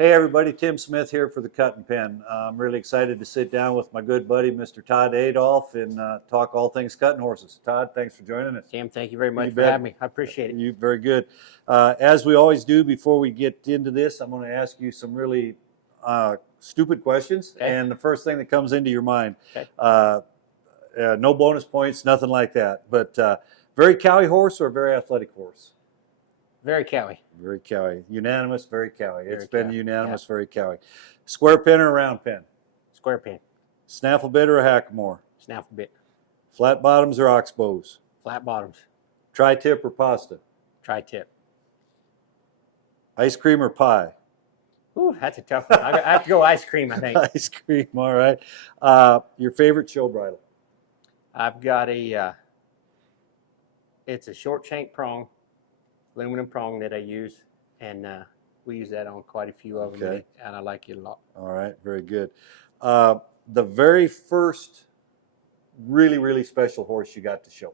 Hey everybody, Tim Smith here for the Cut and Pen. I'm really excited to sit down with my good buddy, Mr. Todd Adolf, and talk all things cutting horses. Todd, thanks for joining us. Tim, thank you very much You for bet. having me. I appreciate it. You very good. As we always do, before we get into this, I'm going to ask you some really stupid questions, Okay. and the first thing that comes into your mind. Okay. No bonus points, nothing like that. But very cowy horse or very athletic horse? Very cowy. Very cowy. Unanimous, very cowy. Very It's been cowy, unanimous, very cowy. Square pin or round pin? Square pin. Snaffle bit or a hackamore? Snaffle bit. Flat bottoms or oxbows? Flat bottoms. Tri-tip or pasta? Tri-tip. Ice cream or pie? Ooh, that's a tough one. I have to go ice cream, I think. Ice cream, all right. Your favorite show bridle? I've got it's a short shank prong, aluminum prong that I use, and we use that on quite a few of them, Okay. and I like it a lot. All right, very good. The very first really, really special horse you got to show?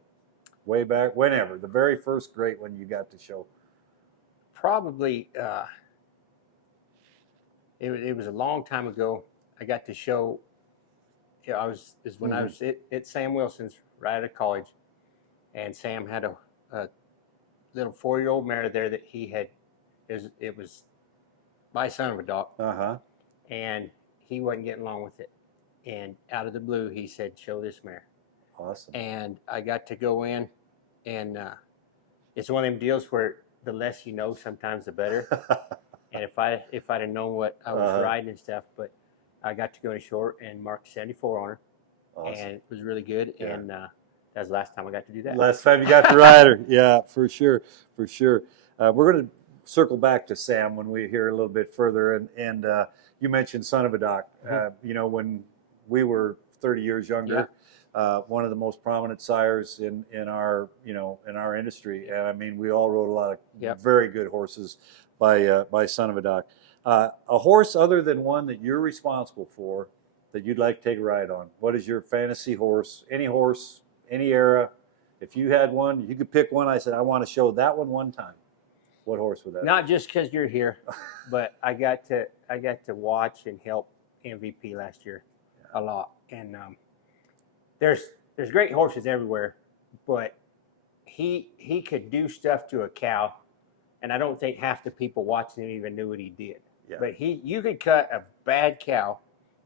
Way back, whenever. The very first great one you got to show? Probably, it was a long time ago. I got to show, I was at Sam Wilson's right out of college, and Sam had a little 4-year-old mare there that he had. It was by son of a dog, and he wasn't getting along with it. And out of the blue, he said, "Show this mare." Awesome. And I got to go in, and it's one of them deals where the less you know, sometimes the better. And if I'd have known what I was riding and stuff, but I got to go in short and mark 74 on her, and it was really good. Yeah. And that was the last time I got to do that. Last time you got to ride her, yeah, for sure, for sure. We're going to circle back to Sam when we hear a little bit further, and you mentioned son of a doc. You know, when we were 30 years younger. One of the most prominent sires in our industry, and I mean we all rode a lot of very good horses by son of a doc. A horse other than one that you're responsible for that you'd like to take a ride on. What is your fantasy horse? Any era. If you had one, you could pick one. I said I want to show that one time. What horse would that be? Not just because you're here, but I got to watch and help MVP last year a lot, and there's great horses everywhere, but he could do stuff to a cow, and I don't think half the people watching him even knew what he did. Yeah. But you could cut a bad cow,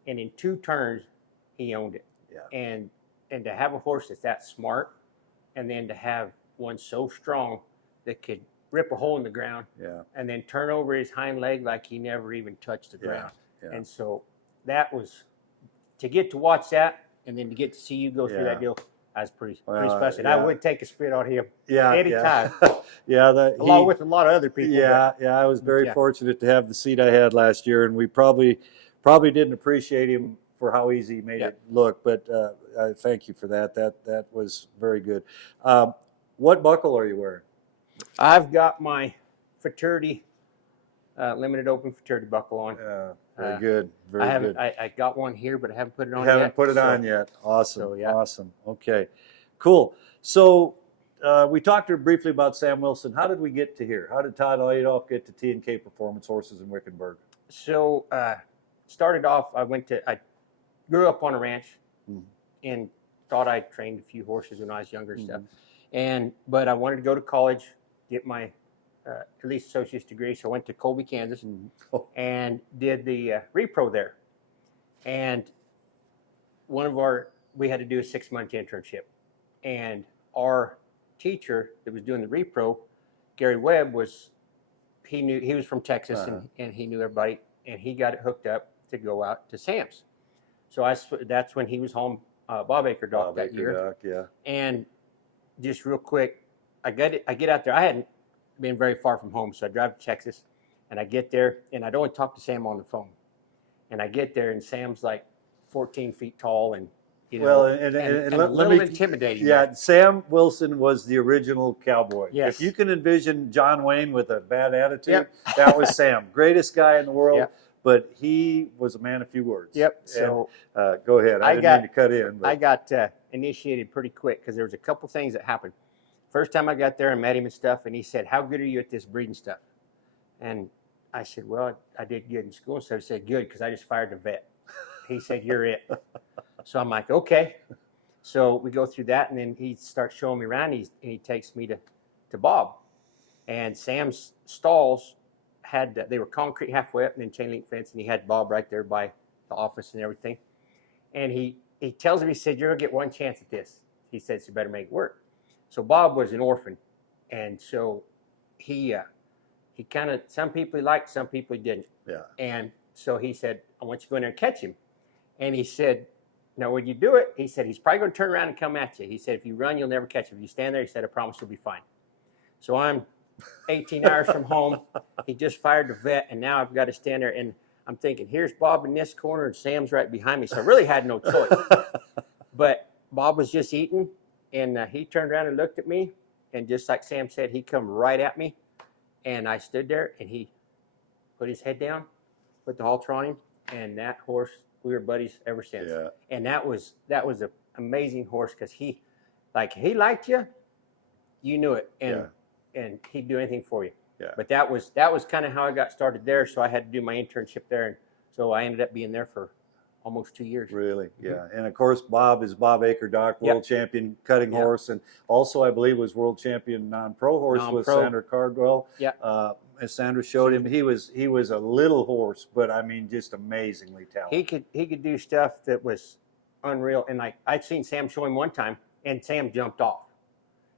and in 2 turns, he owned it. Yeah. And to have a horse that's that smart, and then to have one so strong that could rip a hole in the ground, and then turn over his hind leg like he never even touched the ground. Yeah. And so that was, to get to watch that, and then to get to see you go through that deal, that's pretty special. I would take a spit on him anytime. Along with a lot of other people. I was very fortunate to have the seat I had last year, and we probably didn't appreciate him for how easy he made it look. But I thank you for that. That was very good. What buckle are you wearing? I've got my fraternity, limited open fraternity buckle on. Very good. Very good. I got one here, but I haven't put it on yet. You haven't put it on yet. Awesome. So, awesome. Okay. Cool. So we talked briefly about Sam Wilson. How did we get to here? How did Todd Adolf get to T&K Performance Horses in Wickenburg? So started off, I grew up on a ranch and thought I trained a few horses when I was younger and stuff. But I wanted to go to college, get my at least associate's degree, so I went to Colby, Kansas, and did the repro there. And we had to do a 6-month internship, and our teacher that was doing the repro, Gary Webb, he was from Texas, and he knew everybody, and he got it hooked up to go out to Sam's. So that's when he was home, Bob Baker Dock that year. And just real quick, I get out there. I hadn't been very far from home, so I drive to Texas, and I get there, and I'd only talk to Sam on the phone. And I get there, and Sam's like 14 feet tall, and and a little intimidating. Yeah, Sam Wilson was the original cowboy. Yes. If you can envision John Wayne with a bad attitude, that was Sam. Greatest guy in the world, but he was a man of few words. So go ahead. I didn't mean to cut in. But. I got initiated pretty quick because there was a couple things that happened. First time I got there and met him and stuff, and he said, "How good are you at this breeding stuff?" And I said, well, I did good in school. So he said, good, because I just fired the vet. He said, you're it. So I'm like, okay. So we go through that, and then he starts showing me around. And he takes me to Bob. And Sam's stalls they were concrete halfway up and then chain link fence, and he had Bob right there by the office and everything. And he tells me, he said, you're going to get one chance at this. He said, so you better make it work. So Bob was an orphan. And so he kind of, some people he liked, some people he didn't. Yeah. And so he said, I want you to go in there and catch him. And he said, now, when you do it, he said, he's probably going to turn around and come at you. He said, if you run, you'll never catch him. If you stand there, he said, I promise you'll be fine. So I'm 18 hours from home. He just fired the vet, and now I've got to stand there. And I'm thinking, here's Bob in this corner, and Sam's right behind me. So I really had no choice. But Bob was just eating, and he turned around and looked at me. And just like Sam said, he come right at me. And I stood there, and he put his head down, put the halter on him, and that horse, we were buddies ever since. Yeah. And that was an amazing horse, because he liked you, you knew it, and he'd do anything for you. Yeah. But that was kind of how I got started there. So I had to do my internship there, and so I ended up being there for almost 2 years. Really, yeah. And of course, Bob is Bob Akerdock, world champion cutting Yep. horse, and also I believe was world champion non-pro horse with Non-pro. Sandra Cardwell. Yeah. As Sandra showed him, he was a little horse, but I mean, just amazingly talented. He could do stuff that was unreal. And like I'd seen Sam show him one time, and Sam jumped off.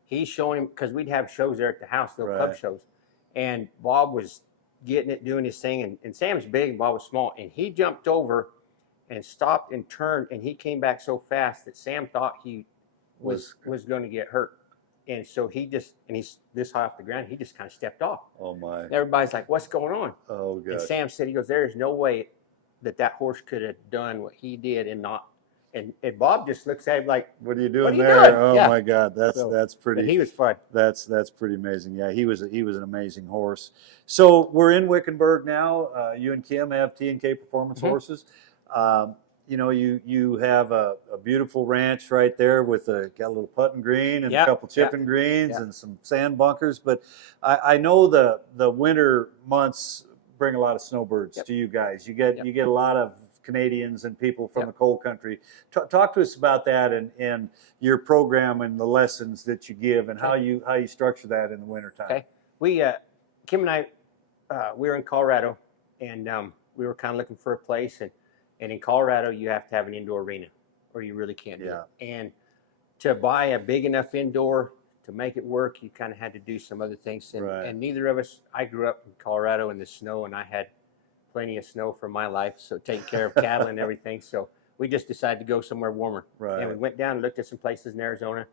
He's showing him, because we'd have shows there at the house, little cub shows, and Bob was getting it, doing his thing, and Sam's big and Bob was small, and he jumped over and stopped and turned, and he came back so fast that Sam thought he was going to get hurt. And so he's this high off the ground, he just kind of stepped off. Oh my. And everybody's like, what's going on? Oh god. And Sam said, he goes, there is no way that horse could have done what he did and not. And Bob just looks at him like, what are you doing what are you there? doing? Oh Yeah. my god, that's pretty. But he was fun. That's pretty amazing. Yeah, he was an amazing horse. So we're in Wickenburg now. You and Kim have T&K Performance horses. You know, you have a beautiful ranch right there with got a little putting green and a couple chipping greens and some sand bunkers. But I know the winter months bring a lot of snowbirds to you guys. You get a lot of Canadians and people from the cold country. Talk to us about that and your program and the lessons that you give and how you structure that in the wintertime. Okay, we Kim and I we were in Colorado, and we were kind of looking for a place, and in Colorado you have to have an indoor arena or you really can't do it. And to buy a big enough indoor to make it work, you kind of had to do some other things, and neither of us, I grew up in Colorado in the snow, and I had plenty of snow for my life, so taking care of cattle and everything. So we just decided to go somewhere warmer. And we went down and looked at some places in Arizona,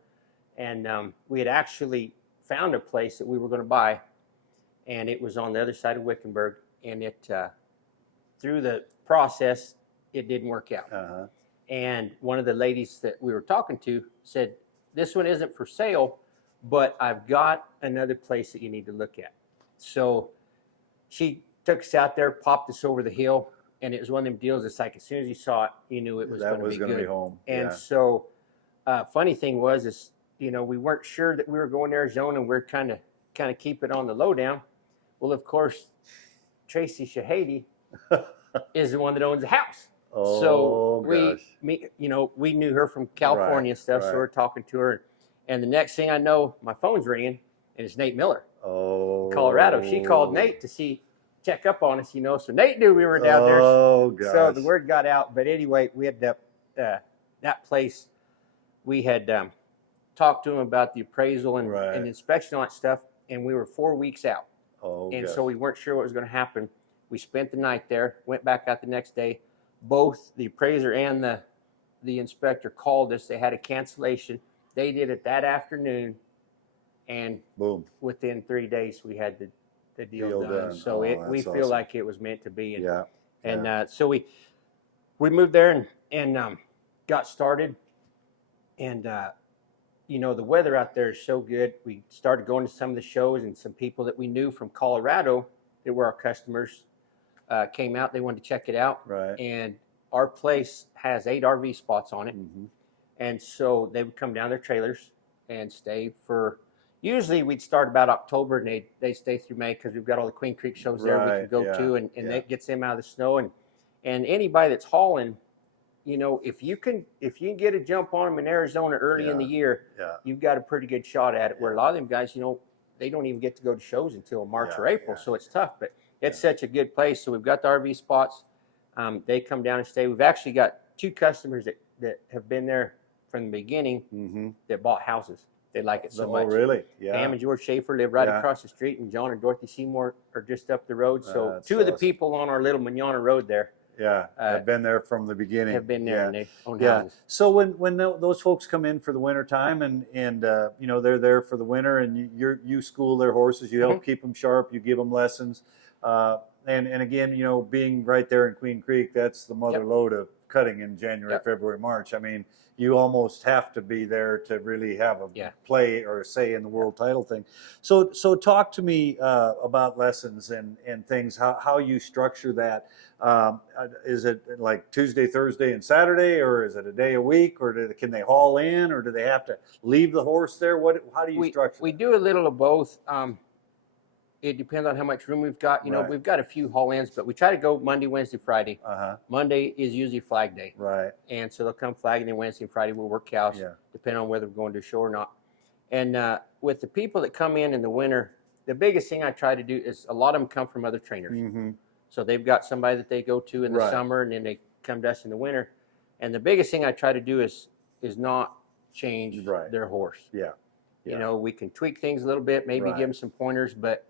and we had actually found a place that we were going to buy, and it was on the other side of Wickenburg, and it through the process it didn't work out. And one of the ladies that we were talking to said, this one isn't for sale, but I've got another place that you need to look at. So she took us out there, popped us over the hill, and it was one of them deals. It's like as soon as you saw it, you knew it was going to be good. Be home. And so, funny thing was, you know, we weren't sure that we were going to Arizona, and we're kind of keep it on the lowdown. Well, of course, Tracy Shahady is the one that owns the house. Oh, so gosh. we knew her from California and stuff, so we're talking to her, and the next thing I know, my phone's ringing, and it's Nate Miller, Colorado. She called Nate to check up on us, you know. So Nate knew we were down there. Oh, gosh. So the word got out. But anyway, we had that place. We had talked to him about the appraisal and inspection, all that stuff, and we were 4 weeks out. So we weren't sure what was going to happen. We spent the night there, went back out the next day. Both the appraiser and the inspector called us. They had a cancellation. They did it that afternoon, and boom, within 3 days we had the deal done. So we feel like it was meant to be. And so we moved there and got started. And you know, the weather out there is so good. We started going to some of the shows, and some people that we knew from Colorado that were our customers came out. They wanted to check it out. And our place has 8 RV spots on it. And so they would come down their trailers and stay for, Usually we'd start about October and they stay through May because we've got all the Queen Creek shows there we can go to, and that gets them out of the snow. And anybody that's hauling, you know, if you can get a jump on them in Arizona early in the year, you've got a pretty good shot at it. Where a lot of them guys, you know, they don't even get to go to shows until March or April, so it's tough. But it's such a good place. So we've got the RV spots. They come down and stay. We've actually got 2 customers that have been there from the beginning that bought houses. They like it so much. Oh, really? Yeah. Pam and George Schaefer live right across the street, and John and Dorothy Seymour are just up the road. So 2 of the people on our little Manana Road there, have been there from the beginning. Have been there and they own houses. So when those folks come in for the winter time and you know, they're there for the winter, and you school their horses, you help keep them sharp, you give them lessons, and again, you know, being right there in Queen Creek, that's the mother lode of cutting in January, February, March. I mean, you almost have to be there to really have a play or a say in the world title thing. So talk to me about lessons and things, how you structure that. Is it like Tuesday, Thursday, and Saturday, or is it a day a week, or can they haul in, or do they have to leave the horse there? How do you structure We that? do a little of both. It depends on how much room we've got. You know, we've got a few haul-ins, but we try to go Monday, Wednesday, Friday. Monday is usually flag day. Right. And so they'll come flag, and then Wednesday and Friday we'll work cows, depending on whether we're going to show or not. And with the people that come in the winter, the biggest thing I try to do is a lot of them come from other trainers. So they've got somebody that they go to in the summer, and then they come to us in the winter. And the biggest thing I try to do is not change their horse. You know, we can tweak things a little bit, maybe give them some pointers, but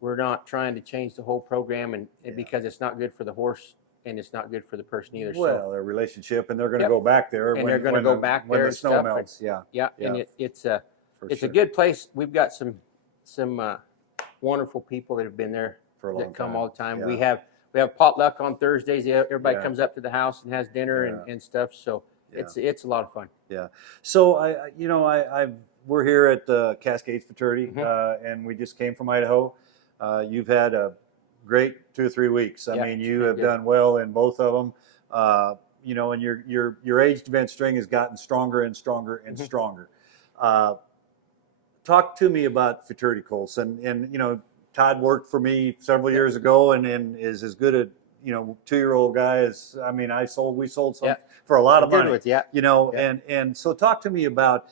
we're not trying to change the whole program, and because it's not good for the horse and it's not good for the person either. Well, their relationship, and they're going to go back there, and they're going to go back there when the snow melts. And it's a good place. We've got some wonderful people that have been there for a long that come time. all the time. We have potluck on Thursdays. Everybody comes up to the house and has dinner and stuff. So it's a lot of fun. So we're here at Cascades Fraternity, and we just came from Idaho. You've had a great 2 or 3 weeks. I mean, you have done well in both of them. You know, and your aged event string has gotten stronger and stronger and stronger. Talk to me about fraternity colts, and you know, Todd worked for me several years ago, and is as good a 2-year-old guy as we sold some for a lot of money. You know, and so talk to me about.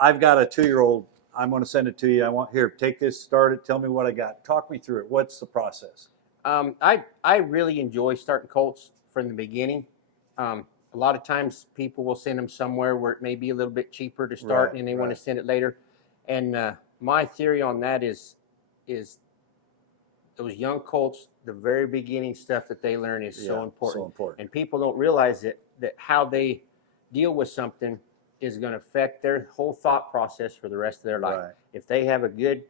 I've got a 2-year-old. I'm going to send it to you. Take this, start it. Tell me what I got. Talk me through it. What's the process? I really enjoy starting colts from the beginning. A lot of times people will send them somewhere where it may be a little bit cheaper to start, and they want to send it later. And my theory on that is those young colts, the very beginning stuff that they learn is so important. And people don't realize that how they deal with something is going to affect their whole thought process for the rest of their life. If they have a good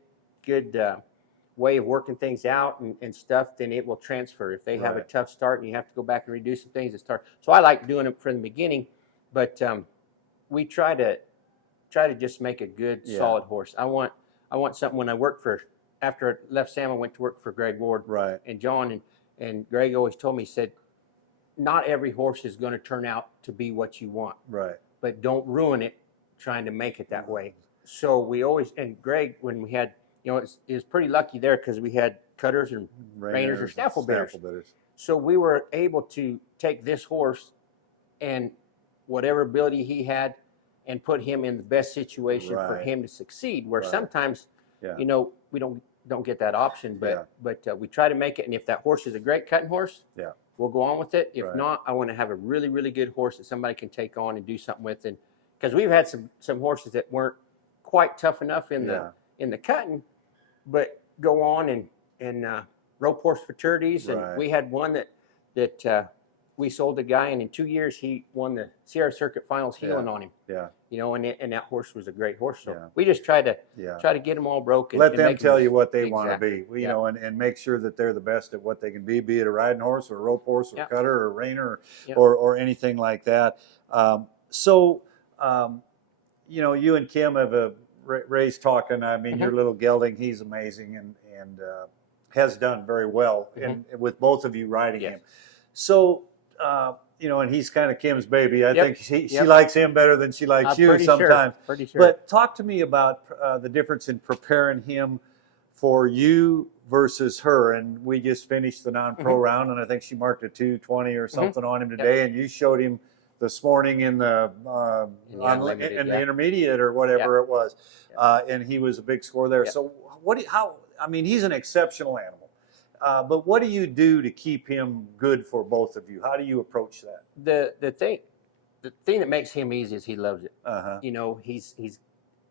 way of working things out and stuff, then it will transfer. If they have a tough start and you have to go back and redo some things, so I like doing it from the beginning, but we try to just make a good solid horse. I want something. When I worked after I left Sam, I went to work for Greg Ward, and John and Greg always told me, he said, not every horse is going to turn out to be what you want, but don't ruin it trying to make it that way. So we always, and Greg, when we had, it was pretty lucky there because we had cutters and reiners or snaffle bitters. So we were able to take this horse and whatever ability he had and put him in the best situation for him to succeed. Where sometimes, we don't get that option, but we try to make it. And if that horse is a great cutting horse, we'll go on with it. If not, I want to have a really, really good horse that somebody can take on and do something with. And because we've had some horses that weren't quite tough enough in the cutting, but go on and rope horse fraternities. And we had one that we sold a guy, and in 2 years he won the Sierra Circuit Finals heeling on him. And that horse was a great horse. So we just try to get them all broken. Let them tell you what they want to be, and make sure that they're the best at what they can be it a riding horse or a rope horse or a cutter or a reiner or anything like that. You and Kim have Ray's talking. I mean, your little gelding, he's amazing and has done very well with both of you riding him. So, and he's kind of Kim's baby. I Yep. think she Yep. likes him better than she likes you Pretty sometimes. Sure. Pretty sure. But talk to me about the difference in preparing him for you versus her. And we just finished the non-pro round, and I think she marked a 220 or something on him today. And you showed him this morning in the intermediate or whatever it was, and he was a big score there. So I mean, he's an exceptional animal. But what do you do to keep him good for both of you? How do you approach that? The thing that makes him easy is he loves it. He's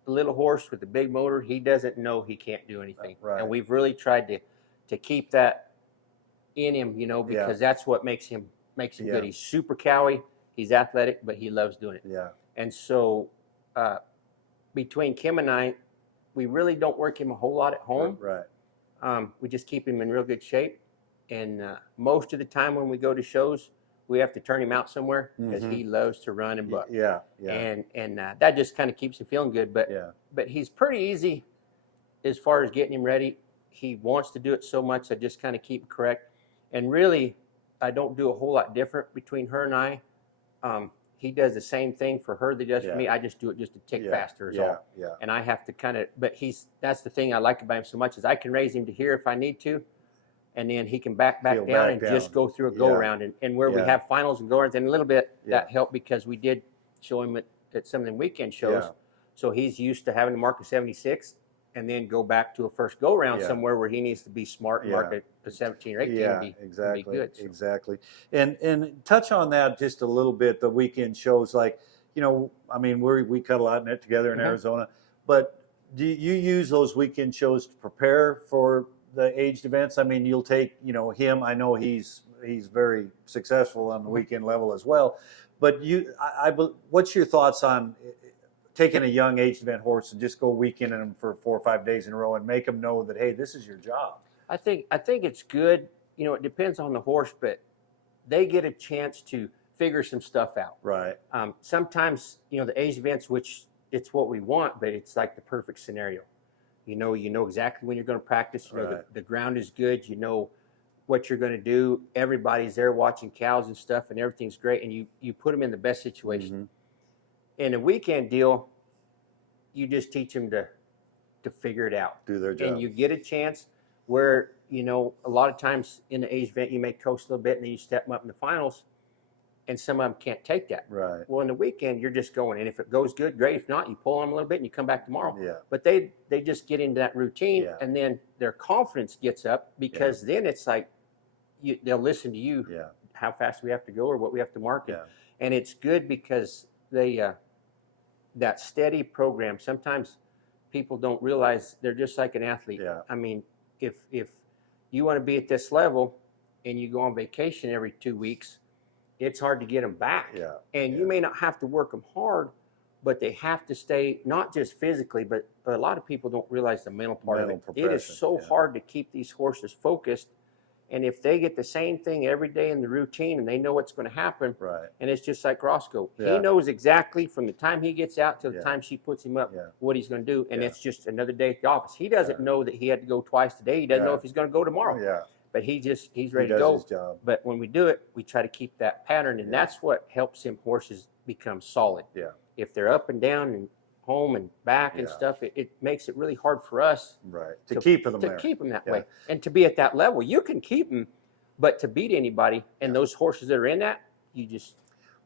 a little horse with a big motor. He doesn't know he can't do anything, and we've really tried to keep that in him. Because that's what makes him good. He's super cowy. He's athletic, but he loves doing it. Yeah. And so, between Kim and I, we really don't work him a whole lot at home. Right. We just keep him in real good shape, and most of the time when we go to shows, we have to turn him out somewhere because he loves to run and buck. Yeah. And that just kind of keeps him feeling good. But he's pretty easy as far as getting him ready. He wants to do it so much. I just kind of keep him correct, and really, I don't do a whole lot different between her and I. He does the same thing for her that he does for me. I just do it just a tick faster is all. Yeah. And I have to kind of, but that's the thing I like about him so much is I can raise him to here if I need to, and then he can back down and just go through a go around. And where we have finals and go arounds, and a little bit that helped because we did show him at some of the weekend shows. So he's used to having to mark a 76 and then go back to a first go round somewhere where he needs to be smart and mark a 17 or 18 and be good. So. Exactly. And touch on that just a little bit, the weekend shows, like, I mean, we cut a lot in it together in Arizona, but do you use those weekend shows to prepare for the aged events? I mean, you'll take, him, I know he's very successful on the weekend level as well, but what's your thoughts on taking a young aged event horse and just go weekending him for 4 or 5 days in a row and make him know that, hey, this is your job? I think it's good. It depends on the horse, but they get a chance to figure some stuff out. Right. Sometimes, the age events, which it's what we want, but it's like the perfect scenario. You know exactly when you're going to practice. The ground is good. You know what you're going to do. Everybody's there watching cows and stuff, and everything's great. And you put them in the best situation. In a weekend deal, you just teach them to figure it out. Do their job. And you get a chance where, a lot of times in the age event, you may coast a little bit and then you step them up in the finals, and some of them can't take that. Right. Well, in the weekend, you're just going. And if it goes good, great. If not, you pull them a little bit and you come back tomorrow. Yeah. But they just get into that routine, and then their confidence gets up because then it's like they'll listen to you how fast we have to go or what we have to market. Yeah. And it's good because they that steady program, sometimes people don't realize they're just like an athlete. Yeah. I mean, if you want to be at this level and you go on vacation every 2 weeks, it's hard to get them back. Yeah. And you may not have to work them hard, but they have to stay, not just physically, but a lot of people don't realize the mental part of it. It is so hard to keep these horses focused. And if they get the same thing every day in the routine and they know what's going to happen, and it's just like Roscoe. He knows exactly from the time he gets out to the time she puts him up what he's going to do, and it's just another day at the office. He doesn't know that he had to go twice today. He doesn't know if he's going to go tomorrow. Yeah. But he's ready to go. His job. But when we do it, we try to keep that pattern, and that's what helps him horses become solid. Yeah. If they're up and down and home and back and stuff, it makes it really hard for us to keep them there. To keep them that way, and to be at that level. You can keep them, but to beat anybody and those horses that are in that, you just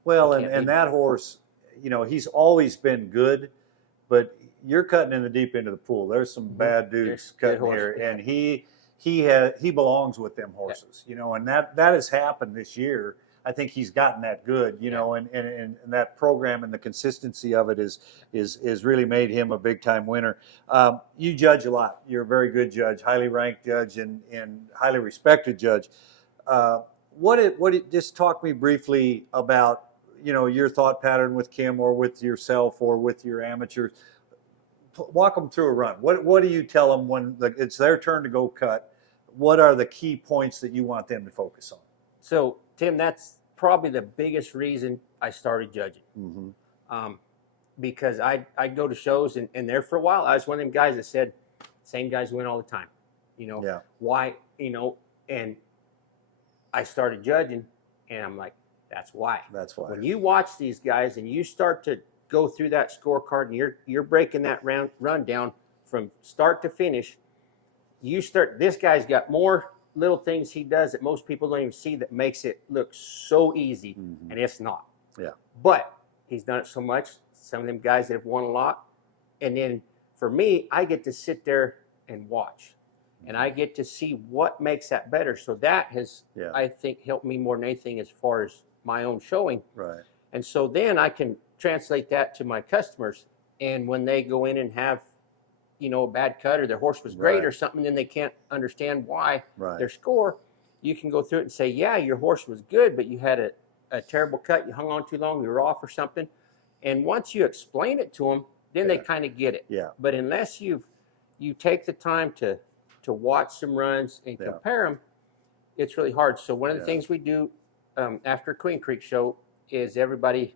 and that horse, he's always been good, but you're cutting in the deep end of the pool. There's some bad dudes cutting here, and he belongs with them horses, and that has happened this year. I think he's gotten that good, and that program and the consistency of it is really made him a big time winner. You judge a lot. You're a very good judge, highly ranked judge, and highly respected judge. Just talk me briefly about your thought pattern with Kim or with yourself or with your amateurs. Walk them through a run. What do you tell them when it's their turn to go cut? What are the key points that you want them to focus on? So, Tim, that's probably the biggest reason I started judging. Because I go to shows, and there for a while, I was one of them guys that said, same guys win all the time. Why, and I started judging, and I'm like, That's why. That's why. When you watch these guys and you start to go through that scorecard and you're breaking that run down from start to finish, this guy's got more little things he does that most people don't even see that makes it look so easy, and it's not. Yeah. But he's done it so much. Some of them guys that have won a lot, and then for me, I get to sit there and watch, and I get to see what makes that better. So that has, I think, helped me more than anything as far as my own showing. Right. And so then I can translate that to my customers, and when they go in and have, a bad cut or their horse was great or something, then they can't understand why their score. You can go through it and say, yeah, your horse was good, but you had a terrible cut. You hung on too long. You were off or something. And once you explain it to them, then they kind of get it. Yeah. But unless you take the time to watch some runs and compare them, it's really hard. So one of the things we do after Queen Creek show is everybody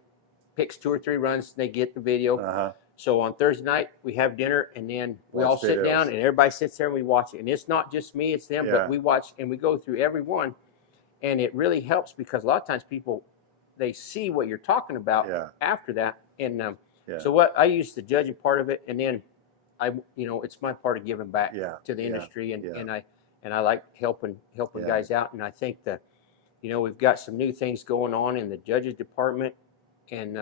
picks 2 or 3 runs. And they get the video. So on Thursday night, we have dinner, and then we all sit down, and everybody sits there, and we watch it. And it's not just me, it's them, but we watch, and we go through every one. And it really helps because a lot of times people, they see what you're talking about after that. And so what I use the judging part of it, and then it's my part of giving back to the industry, and I like helping guys out. And I think that, we've got some new things going on in the judges department, and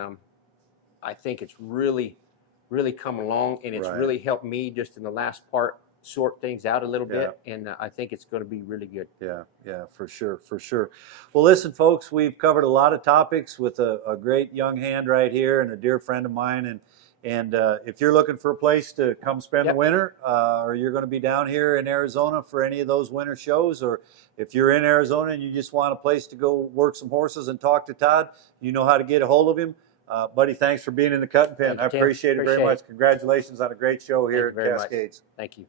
I think it's really come along, and it's really helped me just in the last part sort things out a little bit, and I think it's going to be really good. Yeah, for sure. Well, listen, folks, we've covered a lot of topics with a great young hand right here and a dear friend of mine, and if you're looking for a place to come spend the winter, or you're going to be down here in Arizona for any of those winter shows, or if you're in Arizona and you just want a place to go work some horses and talk to Todd, you know how to get a hold of him. Buddy, thanks for being in the cutting pen. I appreciate it very much. Congratulations on a great show here at Cascades. Thank you.